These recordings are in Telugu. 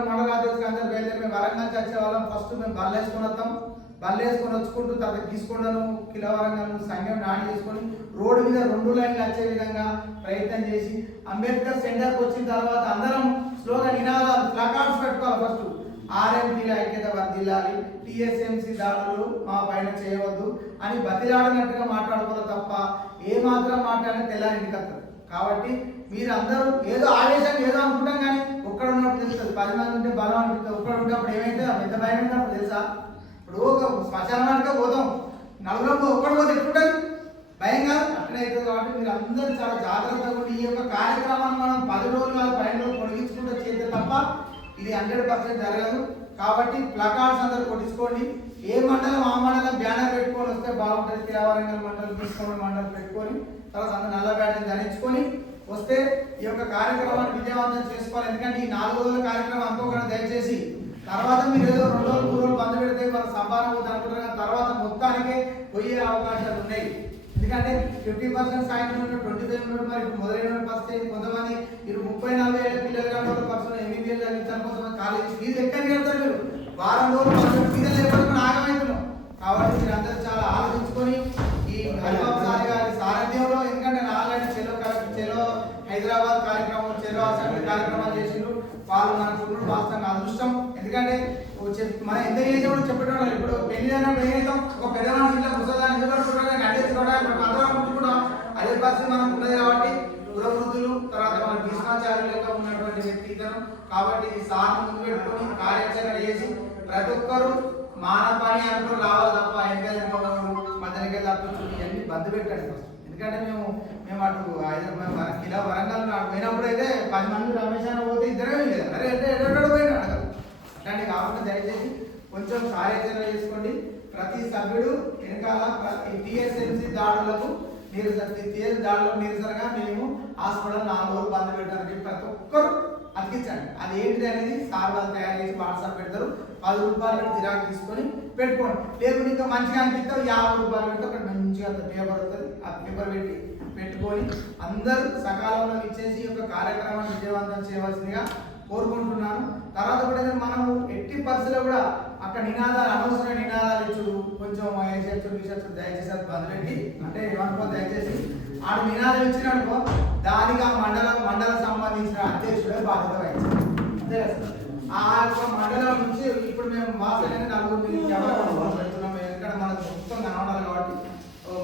ఉన్న మండలాధ్యక్షులు అందరూ బయలుదేరి మేము వరంగల్ వచ్చే వాళ్ళం. ఫస్ట్ మేము బళ్ళు వేసుకొని వస్తాం. బళ్ళు వేసుకొని వచ్చుకుంటూ తర్వాత తీసుకుంటాను కిలో వరంగల్ సంఘం నాడి చేసుకొని రోడ్డు మీద 2 లైన్లు వచ్చే విధంగా ప్రయత్నం చేసి అంబేద్కర్ సెంటర్కి వచ్చిన తర్వాత అందరం స్లోగా నినాదాలు ప్లకార్డ్స్ పెట్టుకోవాలి. ఫస్ట్ ఆర్ఎంపీల ఐక్యత వర్ధిల్లాలి, టీఎస్ఎంసీ దాడులు మా పైన చేయవద్దు అని బతిలాడినట్టుగా మాట్లాడుకోవాలి తప్ప ఏ మాత్రం మాట్లాడినా తెల్లారి ఇంటికి. కాబట్టి మీరు అందరూ ఏదో ఆవేశం ఏదో అనుకుంటాం కానీ ఒక్కడ ఉన్నప్పుడు తెలుస్తుంది. 10 మంది ఉంటే బలం అనిపిస్తుంది. ఒక్కడ ఉన్నప్పుడు ఏమైతే ఎంత భయం ఉన్నప్పుడు తెలుసా? ఇప్పుడు ఒక శ్మశానానికే పోతాం, నలుగురు ఒక్కడు పోతే ఎట్లుంటుంది? భయం కాదు, అట్లనే అవుతుంది. కాబట్టి మీరు అందరూ చాలా జాగ్రత్తగా ఉండి ఈ యొక్క కార్యక్రమాన్ని మనం 10 రోజులు కాదు 12 రోజులు పొడిగించుకుంటూ చేస్తే తప్ప ఇది 100% జరగదు. కాబట్టి ప్లకార్డ్స్ అందరూ కొట్టించుకోండి. ఏ మండలం ఆ మండలం బ్యానర్ పెట్టుకొని వస్తే బాగుంటుంది. కిలవరంగల్ మండలం తీసుకోండి, మండలం పెట్టుకొని తర్వాత అందరూ నల్ల బ్యానర్ ధరించుకొని వస్తే ఈ యొక్క కార్యక్రమాన్ని విజయవంతం చేసుకోవాలి. ఎందుకంటే ఈ 4 రోజుల కార్యక్రమం అనుకోకుండా దయచేసి తర్వాత మీరు ఏదో 2 రోజులు 3 రోజులు బంద్ పెడితే మన సంపాదన పోతుంది అనుకుంటారు కానీ తర్వాత మొత్తానికే పోయే అవకాశాలు ఉన్నాయి. ఎందుకంటే 50% సాయంత్రం 25 మరి మొదలైన ఫస్ట్ కొంతమంది 30-40 ఏళ్ళ పిల్లలు కాబట్టి పర్సన్ ఎంబీబీఎస్ చదివించారు. కొంతమంది కాలేజీ ఫీజు ఎక్కడికి వెళ్తారు? మీరు వారం రోజులు ఫీజులు లేకపోతే ఆగమవుతున్నాం. కాబట్టి మీరు అందరూ చాలా ఆలోచించుకొని ఈ హరిబాబు సార్ గారి సారథ్యంలో, ఎందుకంటే ఆల్రెడీ చెలో హైదరాబాద్ కార్యక్రమం, చెలో అసెంబ్లీ కార్యక్రమాలు చేసిండ్రు. వాళ్ళు మనకు ఉన్నప్పుడు వాస్తవంగా అదృష్టం. ఎందుకంటే మనం ఎంత చేసేవాడు చెప్పేటోళ్ళు. ఇప్పుడు పెళ్లి అయినప్పుడు ఏం ఒక పెద్దవాళ్ళ ఇంట్లో ముసలాన్ని కూడా అదే పరిస్థితి మనకు ఉన్నది. కాబట్టి పురవృద్ధులు తర్వాత మన భీష్మాచార్యులు లెక్క ఉన్నటువంటి వ్యక్తి ఇతను. కాబట్టి ఈ సార్ను ముందు పెట్టుకొని కార్యాచరణ చేసి ప్రతి ఒక్కరు మాన పని అనుకుని రావాలి తప్ప మధ్యకే తప్పచ్చు ఇవన్నీ బంద్ పెట్టండి ఫస్ట్. ఎందుకంటే మేము అటు హైదరాబాద్ కిలో వరంగల్ పోయినప్పుడు అయితే 10 మంది రమేష్ పోతే ఇద్దరే లేదు. అరే అంటే ఎక్కడ పోయినా అడగదు అట్లాంటి. కాబట్టి దయచేసి కొంచెం కార్యాచరణ చేసుకోండి. ప్రతి సభ్యుడు వెనకాల టీఎస్ఎంసీ దాడులకు నిరసనగా మేము హాస్పిటల్ 4 రోజులు బంద్ పెట్టాలని ప్రతి ఒక్కరు అతికించండి. అది ఏంటిది అనేది సార్ వాళ్ళు తయారు చేసి వాట్సాప్ పెడతారు. 10 రూపాయలు జిరాక్ తీసుకొని పెట్టుకోండి. లేకుంటే ఇంకా మంచిగా అనిపిస్తే 50 రూపాయలు పెట్టి అక్కడ మంచిగా పేపర్ వస్తుంది. ఆ పేపర్ పెట్టుకొని అందరూ సకాలంలో ఇచ్చేసి ఈ యొక్క కార్యక్రమాన్ని విజయవంతం చేయవలసిందిగా కోరుకుంటున్నాను. తర్వాత కూడా మనము ఎట్టి పరిస్థితుల్లో కూడా అక్కడ నినాదాలు అనవసరమైన నినాదాలు ఇచ్చుడు కొంచెం వేసేచ్చు దయచేసి అది బంధుపెట్టి అంటే ఏమనుకో దయచేసి ఆడు నినాదం ఇచ్చిననుకో దానికి ఆ మండల సంబంధించిన అధ్యక్షుడే బాధ్యత వహించారు. అంతే కదా? ఆ యొక్క మండలం నుంచి ఇప్పుడు మేము మాసైనా 4 పెడుతున్నాము. ఎందుకంటే మనకు మొత్తం కనబడాలి కాబట్టి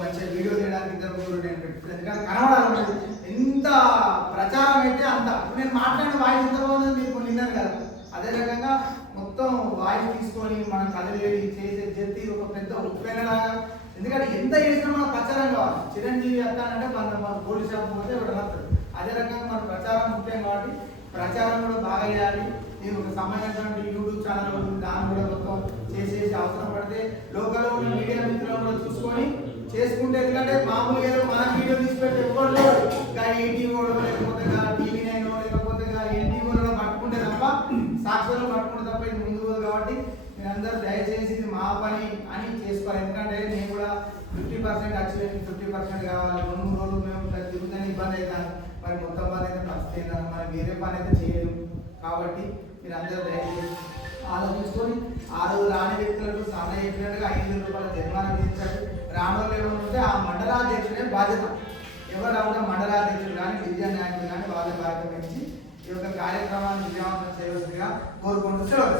మంచిగా వీడియో తీయడానికి 2 నేను పెట్టుకుంటాను. ఎందుకంటే కనబడాలి ఎంత ప్రచారం అయితే అంత. నేను మాట్లాడిన వాయిస్ ఎంత బాగుందని మీకు విన్నారు కదా. అదే రకంగా మొత్తం వాయిస్ తీసుకొని మనం కదిలేది చేసే జర్తి ఒక పెద్ద ఉత్ప్రేరణలాగా. ఎందుకంటే ఎంత చేసినా మనం ప్రచారం కావాలి. చిరంజీవి వస్తానంటే మన పోలీస్ షాప్ పోతే ఒకటి వస్తుంది. అదే రకంగా మన ప్రచారం ముఖ్యం కాబట్టి ప్రచారం కూడా బాగా చేయాలి. నేను ఒక సంబంధించినటువంటి యూట్యూబ్ ఛానల్ దాన్ని కూడా మొత్తం చేసేసి అవసరం పడితే లోకల్ ఉన్న మీడియా మిత్రులను కూడా చూసుకొని చేసుకుంటే. ఎందుకంటే మామూలుగా ఏదో మన వీడియో తీసిపెట్టి ఎవరు లేరు. ఇంకా ఈటీవీ లేకపోతే TV9 లేకపోతే ఎన్టీవీలో పట్టుకుంటే తప్ప సాక్షులు పట్టుకుంటే తప్ప ఇది ముందు కాబట్టి మీరందరూ దయచేసి ఇది మా పని అని చేసుకోవాలి. ఎందుకంటే నేను కూడా 50% అచీవ్మెంట్ 50% కావాలి. 2-3 రోజులు మేము తిరుగుతానే ఇబ్బంది అవుతాను. మరి మొత్తం పని అయితే పరిస్థితి ఏంటంటే మరి వేరే పని అయితే చేయలేము. కాబట్టి మీరందరూ దయచేసి ఆలోచించుకొని 6 రాని వ్యక్తులకు సలహా చెప్పినట్టుగా 5,000 రూపాయల జరిమానా విధించారు. రానులు ఏమంటే ఆ మండలాధ్యక్షుడే బాధ్యత. ఎవరు అవుతా మండలాధ్యక్షులు కానీ డివిజన్ నాయకులు కానీ వాళ్ళ బాధ్యత వహించి ఈ యొక్క కార్యక్రమాన్ని విజయవంతం చేయవలసిందిగా కోరుకుంటూ సెలవు.